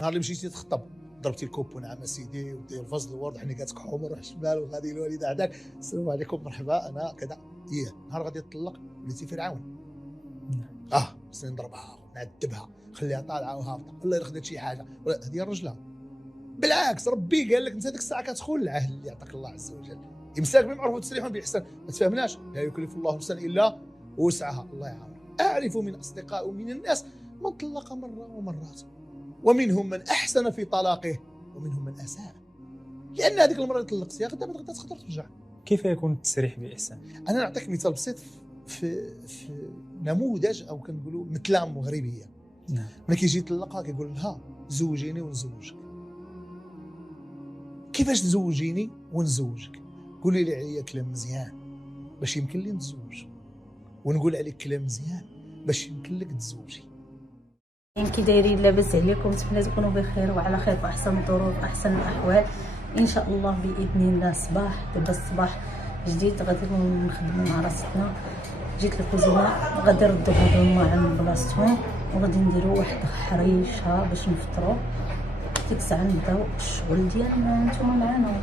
نهار اللي مشيتي تخطب ضربتي الكوبون نعم سيدي ودير الفصل واضح اني كاتك حمر روح شمال وغادي الوالده عندك السلام عليكم مرحبا انا كذا هي نهار غادي تطلق وليتي فرعون. خصني نضربها ونعذبها خليها طالعه وهابطه ولا الا خدات شي حاجه هذه الرجله. بالعكس ربي قال لك انت ديك الساعه كتخلع اللي يعطيك الله عز وجل. امساك بمعروف وتسريح باحسان. ما تفهمناش لا يكلف الله نفسا الا وسعها. الله يعاون. اعرف من اصدقاء ومن الناس من طلق مره ومرات ومنهم من احسن في طلاقه ومنهم من اساء. لان هذيك المره اللي طلقتيها غدا تقدر ترجع. كيف يكون التسريح باحسان؟ انا نعطيك مثال بسيط في نموذج او كنقولوا مثلام مغربيه. نعم. ملي كيجي يطلقها كيقول لها زوجيني ونزوجك. كيفاش تزوجيني ونزوجك؟ قولي لي عليا كلام مزيان باش يمكن لي نتزوج، ونقول عليك كلام مزيان باش يمكن لك تزوجي. كي دايرين لاباس عليكم؟ نتمنى تكونوا بخير وعلى خير واحسن الظروف احسن الاحوال ان شاء الله باذن الله. صباح دابا الصباح جديد غادي نخدموا مع راستنا. جيت الكوزينه غادي نردوا هاد الماعن بلاصتهم وغادي نديروا واحد حريشه باش نفطروا. ديك الساعه نبداو الشغل ديالنا نتوما معنا.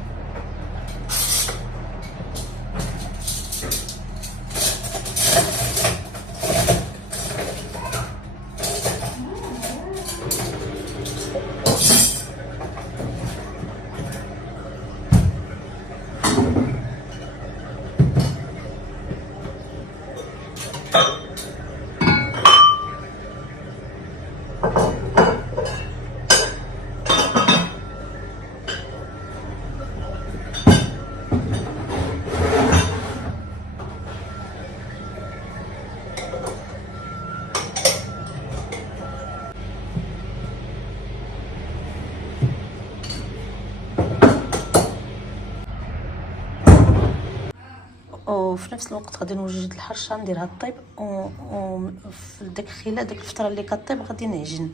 وفي نفس الوقت غادي نوجد الحرشه نديرها طيب وفي داك خلال داك الفتره اللي كطيب غادي نعجن.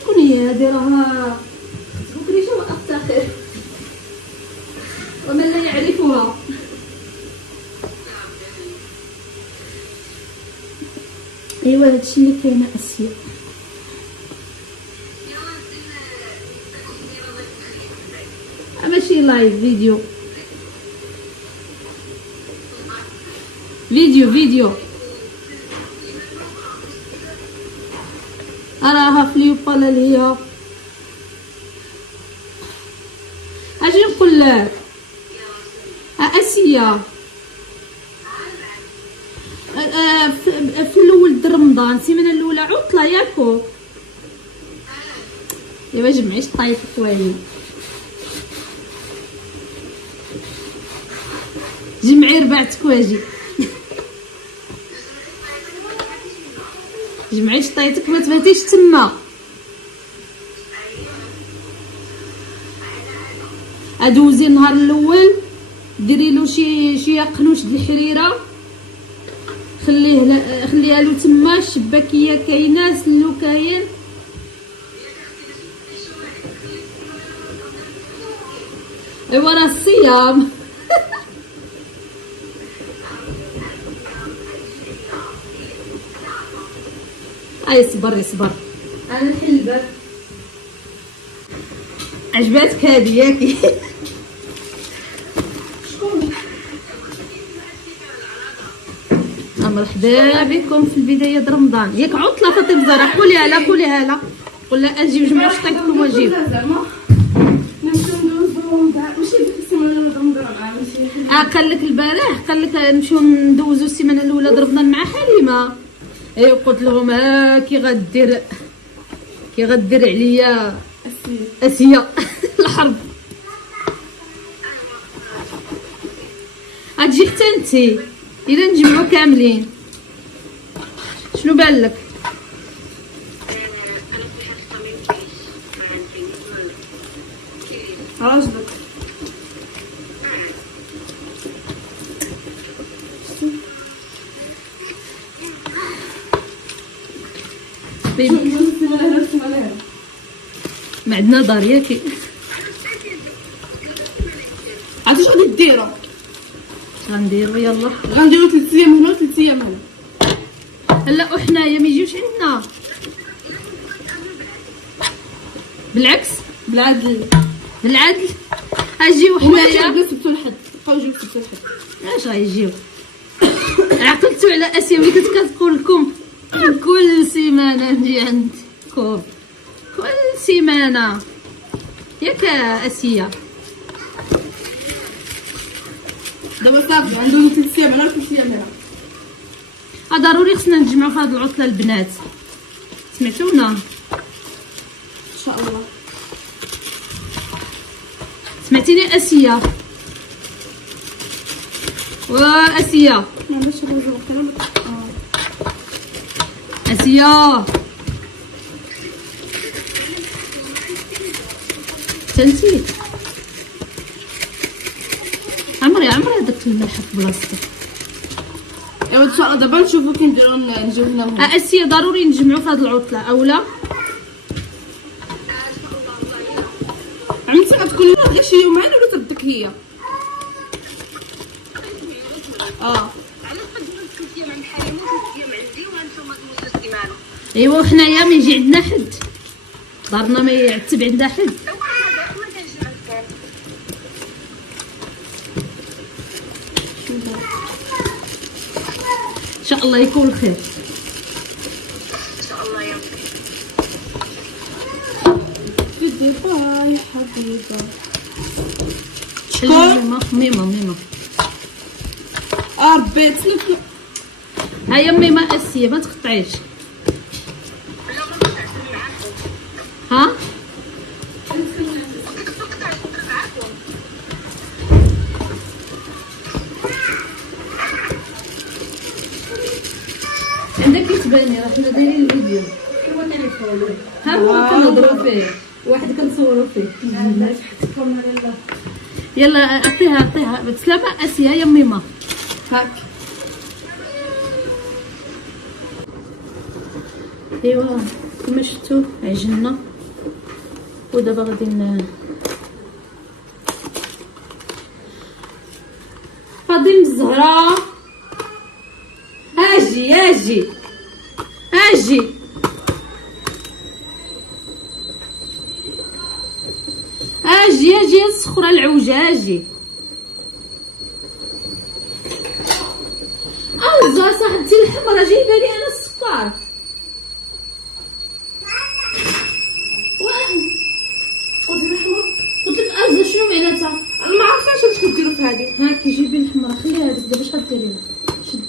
شكون هي هذه؟ راها بكري شو افتخر ومن لا يعرفها. ايوا هادشي اللي كاينه اسيا. ماشي لايف فيديو اراها في اليوبالا اللي هي اجي نقول لك اسيا في الاول د رمضان السيمانه الاولى عطله ياكو. ايوا جمعيش طايف كوالي جمعي ربعتك واجي جمعي شطيتك ما تباتيش تما. ادوزي النهار الاول ديري له شي قنوش د الحريره خليها له تما. الشباكيه كاينه سلو كاين. ايوا راه الصيام. يصبر انا نحل الباب. عجباتك هذه ياكي؟ شكون؟ مرحبا بكم في البدايه د رمضان. ياك عطله فاطمه زهره؟ قوليها لا قول لها اجي جمعوا شطيكم واجيب. زعما نمشيو ندوزو ماشي ديك السيمانه الاولى د رمضان ماشي. قال لك البارح قال لك نمشيو ندوزو السيمانه الاولى د رمضان مع حليمه. ايوا قلت لهم كي غدير عليا اسيا الحرب. غتجي حتى انتي الا نجمعو كاملين. شنو بان لك؟ عجبك؟ ما عندنا دار ياكي. عرفتي شنو غادي ديروا؟ غنديروا يلا غنديروا 3 ايام هنا و 3 ايام هنا. لا وحنايا ما يجيوش عندنا. بالعكس بالعدل اجيو حنايا بلا سبتو لحد بقاو يجيو سبتو لحد اش غيجيو. عقلتو على اسيا ملي كنت كتقول لكم كل سيمانه نجي عندكم كل سيمانه ياك اسيا. دابا صافي عندهم 3 ايام انا كل ايام هنا. ضروري خصنا نجمعوا في هاد العطله البنات، سمعتونا؟ ان شاء الله. سمعتيني اسيا؟ واسيا باش نوزو كلام. اسيا تنسي عمري هذاك الملح في بلاصتو. ايوا ان شاء الله دابا نشوفو كي نديرو نجيو هنا هما. اسيا ضروري نجمعوا في هاد العطله اولا. عملتي غتكون غير شي يومين ولا تردك هي؟ ايوا حنايا ما يجي عندنا حد، دارنا ما يعتب عندها حد. ان شاء الله يكون خير. ان شاء الله يا بدي باي حبيبه. شكون؟ ميمه ربي تسلف. هيا ميمه اسيا ما تقطعيش. ها عندك كتباني راه حنا دايرين الفيديو. ها هو كنهضروا فيه واحد كنصوروا فيه. يلا عطيها بسلامة اسيا يا ميمه. هاك ايوا كما شفتوا عجلنا ودابا غادي فاطمه الزهراء اجي الصخره العوجه اجي. الزهر صاحبتي الحمرا جايبه لي انا الصفار. قلت لك ارزه شنو معناتها؟ انا ما عرفتش واش كديروا في هذه. هاكي جيبي الحمرا خليها هذيك دابا اش غديري لها؟ شدي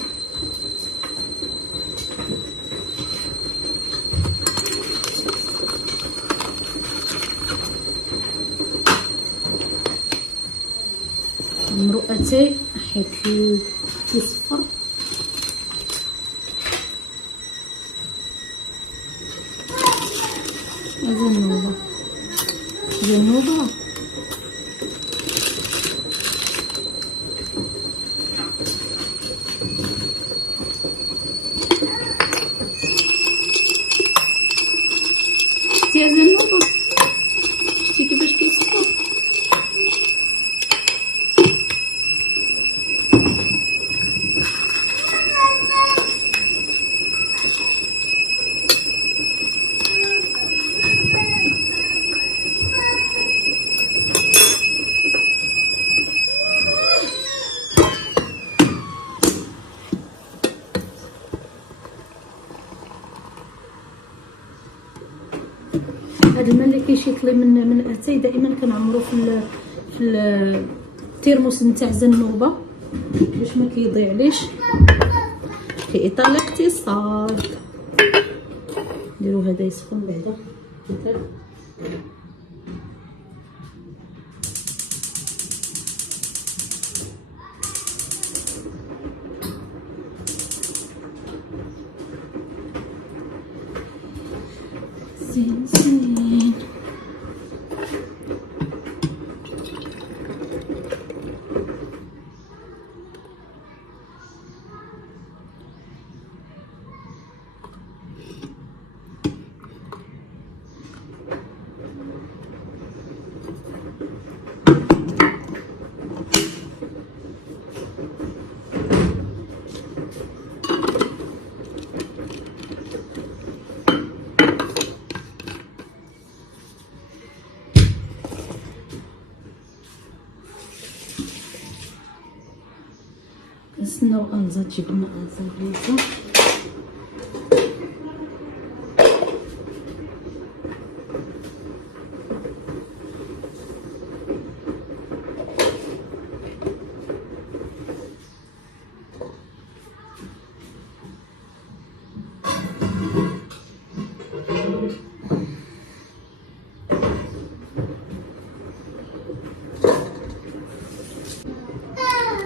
امرؤتي حيت الصفر. زنوبة شتي يا زنوبة شتي كيفاش كيصفر. هذا الماء اللي كيشيطلي من اتاي دائما كنعمرو في الترموس نتاع زنوبه باش ما كيضيعليش في اطار الاقتصاد. نديرو هذا يسخن بعدا. زين نستناو ألزا تجيب لنا ألزا بليزة.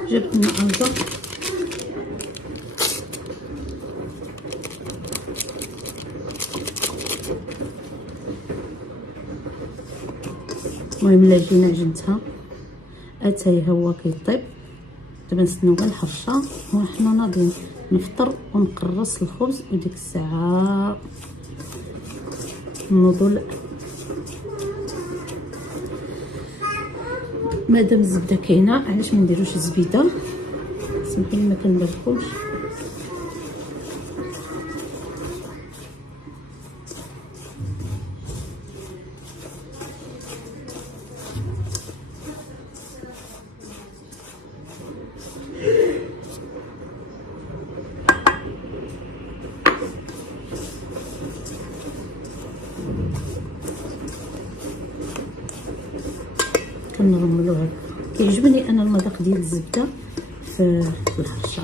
جبت لنا ألزا. المهم العجينه عجنتها، اتاي هو كيطيب. دابا نستناو غير الحرشه وحنا ناضيين نفطر ونقرص الخبز، وديك الساعه نوضوا مادام الزبده كاينه علاش ما نديروش الزبيده. سمحوا لي ما كنبالكمش. كنغملو هكا. كيعجبني انا المذاق ديال الزبده في الحرشه.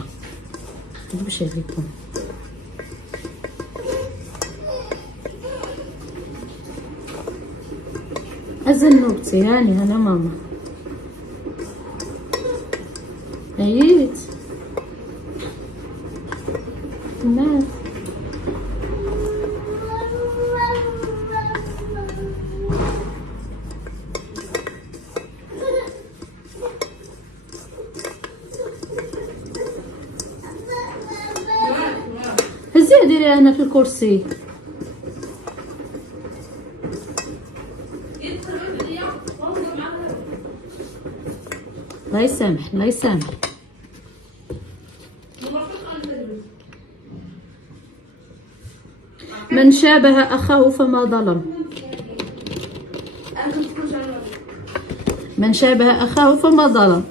باش عليكم ازنوبتي هاني انا ماما عييت الناس. هزي ديري انا في الكرسي. الله يسامح الله يسامح. من شابه اخاه فما ظلم. من شابه اخاه فما ظلم.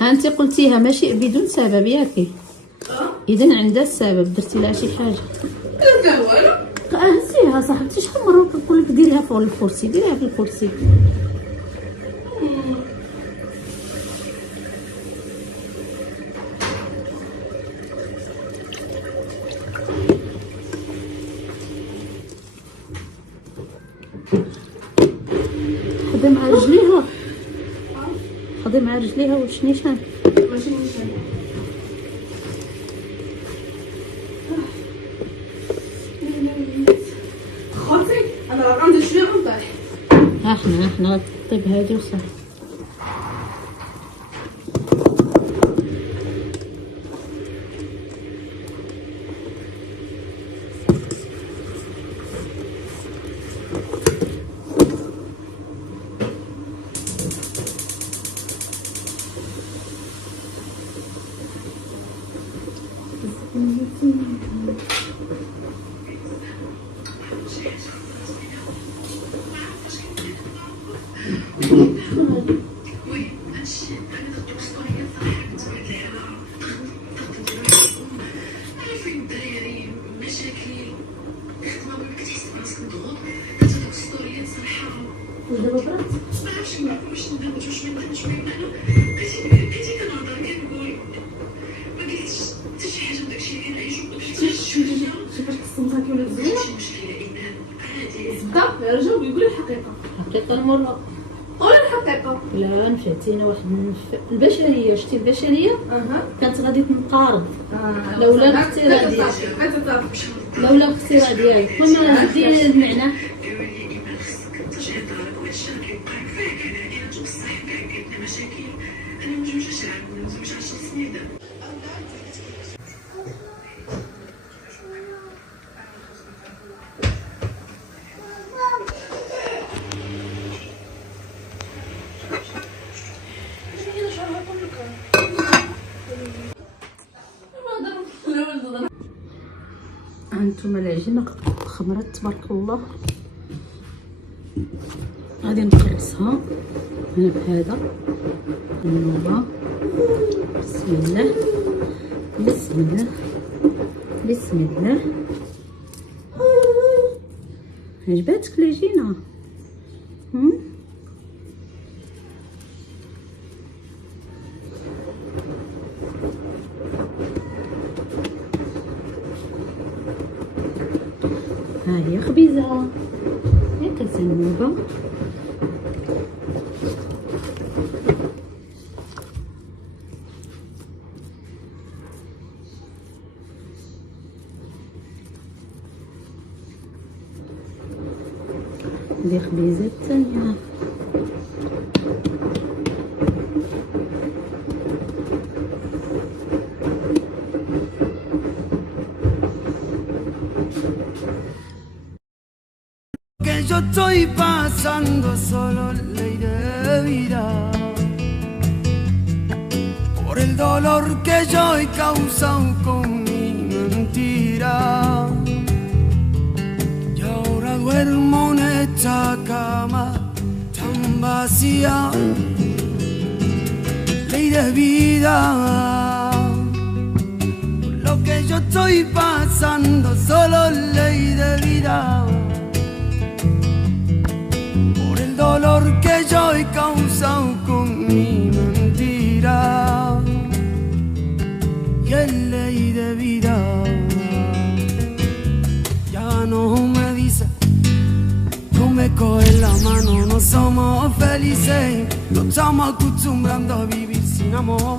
ها انت قلتيها ماشي بدون سبب ياكي. اذا عندها السبب، درتي لها شي حاجه. لا والو. هزيها صاحبتي، شحال مره كنقول لك ديريها فوق الكرسي، ديريها في الكرسي. خدي مع رجليها، خدي مع رجليها واش نيشان ماشي نيشان. خوتي انا راه عندي شويه غنطيح. احنا طيب هادي وصافي. رجعوا يقولوا الحقيقه. حقيقه المره قولي الحقيقه. لا نفعتينا واحد البشريه. شتي البشريه كانت غادي تنقارض لولا الاختراع ديالك. لولا الاختراع ديالك كنا ديري المعنى. هانتوما العجينه خمرت تبارك الله. غادي نقرصها هنا بهذا النوبه. بسم الله بسم الله بسم الله. عجباتك العجينه؟ ها هي خبيزه ياك الزنوبه. دي خبيزه الثانيه. Yo estoy pasando solo ley de vida por el dolor que yo he causado con mi mentira. Y ahora duermo en esta cama tan vacía. Ley de vida, por lo que yo estoy pasando solo ley de vida. Dolor que yo he causado con mi mentira. Y es ley de vida. Ya no me dice, no me coge la mano, no somos felices. Nos estamos acostumbrando a vivir sin amor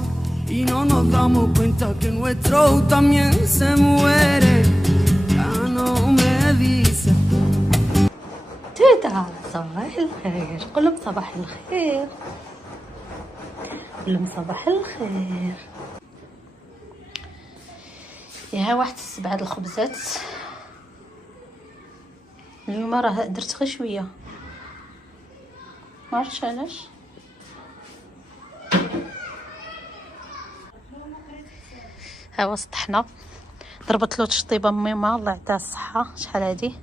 y no nos damos cuenta que nuestro también se muere. Ya no me dice. تيتا صباح الخير. قولهم صباح الخير. قولهم صباح الخير. يا واحد 7 الخبزات. اليوم راه درت غير شويه معرفتش علاش. ها هو سطحنا. ضربت له تشطيبه ميمه الله يعطيها الصحه. شحال هادي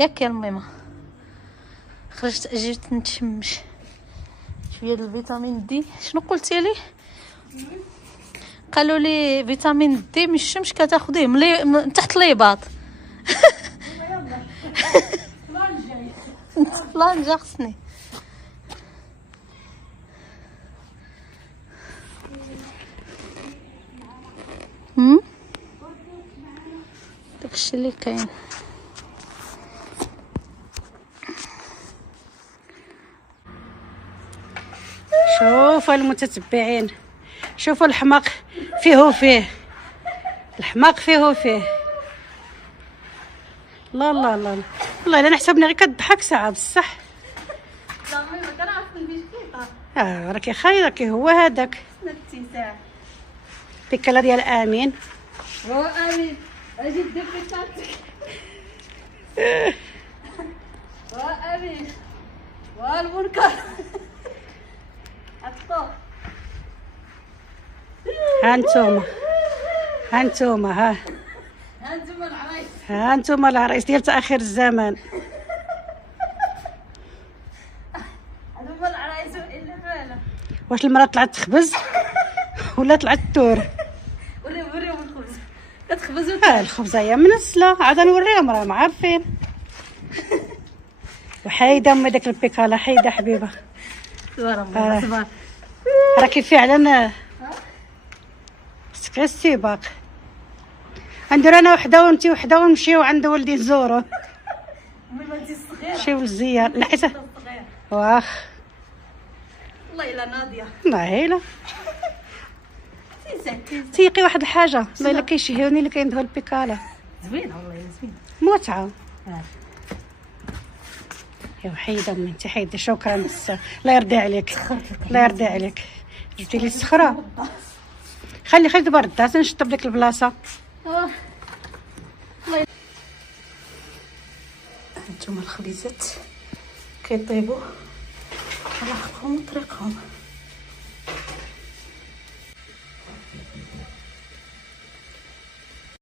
ياك يا الميمه؟ خرجت اجيت نتشمش شويه د الفيتامين دي. شنو قلتي لي؟ قالوا لي فيتامين دي من الشمس كتاخذيه من تحت ليباط. طلانجه خصني. داكشي اللي كاين. شوفوا المتتبعين، شوفوا الحماق فيه الحماق فيه. لا لا لا والله الا نحسبني غير كتضحك ساعه بصح. لا ما كنعرف البشكيطه. راكي خايره راكي هو هذاك الاتساع بكله ديال امين. هو امين اجي دير بيتاتك. هو امين والمنكر. ها انتوما ها انتوما العرايس ديال تاخير الزمان. هذوما العرايس الا مالا. واش المراه طلعت تخبز ولا طلعت تور؟ وريهم الخبز. كتخبز الخبزه هي منسله عاد نوريهم راهم عارفين. وحيده من داك البيكالا حيده حبيبه. تبارك راكي فعلا سكري السباق. ندير انا وحده وانتي وحده ونمشيو عند ولدي نزورو. ميمتي الصغيره شي ولزيان لا حيت واخ والله الا ناضيه. الله الا تيقي واحد الحاجه والله الا كيشهيوني اللي كيندهوا البيكالا. زوينه والله زوينه متعه. يا وحيده من انت حيدي شكرا بزاف الله يرضي عليك الله يرضي عليك. جبتي لي الصخره خلي دابا ردات نشطب ديك البلاصه. هانتوما الخبيزات كيطيبوا على خفهم وطريقهم.